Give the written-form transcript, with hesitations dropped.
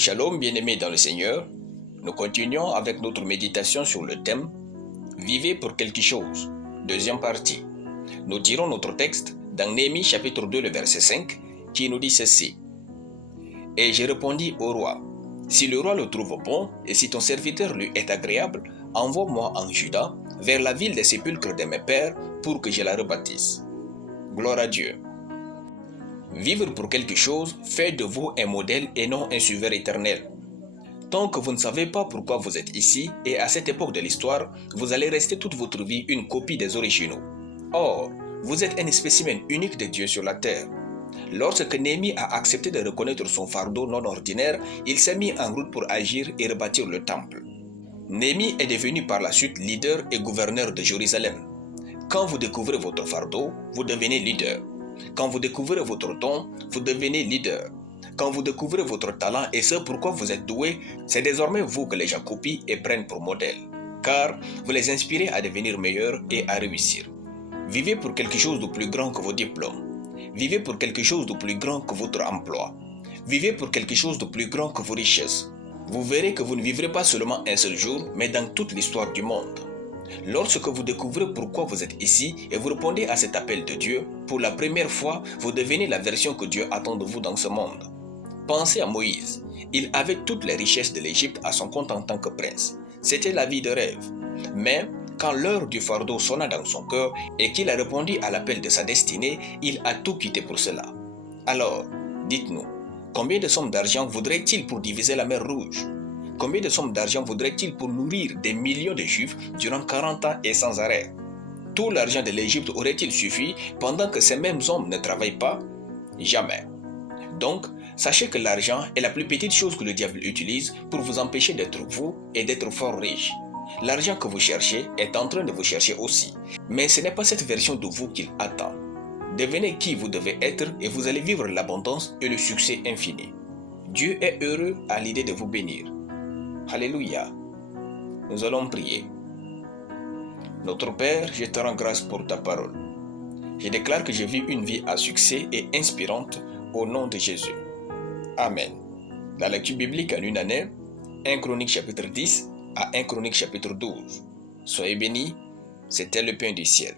Shalom bien-aimés dans le Seigneur, nous continuons avec notre méditation sur le thème « Vivez pour quelque chose », deuxième partie. Nous tirons notre texte dans Néhémie chapitre 2, le verset 5, qui nous dit ceci. « Et j'ai répondu au roi, si le roi le trouve bon, et si ton serviteur lui est agréable, envoie-moi en Juda, vers la ville des sépulcres de mes pères, pour que je la rebâtisse. » Gloire à Dieu. Vivre pour quelque chose fait de vous un modèle et non un suiveur éternel. Tant que vous ne savez pas pourquoi vous êtes ici et à cette époque de l'histoire, vous allez rester toute votre vie une copie des originaux. Or, vous êtes un spécimen unique de Dieu sur la terre. Lorsque Néhémie a accepté de reconnaître son fardeau non ordinaire, il s'est mis en route pour agir et rebâtir le temple. Néhémie est devenu par la suite leader et gouverneur de Jérusalem. Quand vous découvrez votre fardeau, vous devenez leader. Quand vous découvrez votre don, vous devenez leader. Quand vous découvrez votre talent et ce pourquoi vous êtes doué, c'est désormais vous que les gens copient et prennent pour modèle. Car vous les inspirez à devenir meilleurs et à réussir. Vivez pour quelque chose de plus grand que vos diplômes. Vivez pour quelque chose de plus grand que votre emploi. Vivez pour quelque chose de plus grand que vos richesses. Vous verrez que vous ne vivrez pas seulement un seul jour, mais dans toute l'histoire du monde. Lorsque vous découvrez pourquoi vous êtes ici et vous répondez à cet appel de Dieu, pour la première fois, vous devenez la version que Dieu attend de vous dans ce monde. Pensez à Moïse. Il avait toutes les richesses de l'Égypte à son compte en tant que prince. C'était la vie de rêve. Mais quand l'heure du fardeau sonna dans son cœur et qu'il a répondu à l'appel de sa destinée, il a tout quitté pour cela. Alors, dites-nous, combien de sommes d'argent voudrait-il pour diviser la mer Rouge ? Combien de sommes d'argent voudrait-il pour nourrir des millions de Juifs durant 40 ans et sans arrêt ? Tout l'argent de l'Égypte aurait-il suffi pendant que ces mêmes hommes ne travaillent pas ? Jamais. Donc, sachez que l'argent est la plus petite chose que le diable utilise pour vous empêcher d'être vous et d'être fort riche. L'argent que vous cherchez est en train de vous chercher aussi, mais ce n'est pas cette version de vous qu'il attend. Devenez qui vous devez être et vous allez vivre l'abondance et le succès infini. Dieu est heureux à l'idée de vous bénir. Alléluia. Nous allons prier. Notre Père, je te rends grâce pour ta parole. Je déclare que je vis une vie à succès et inspirante au nom de Jésus. Amen. La lecture biblique en une année, 1 Chronique chapitre 10 à 1 Chronique chapitre 12. Soyez bénis, c'était le pain du ciel.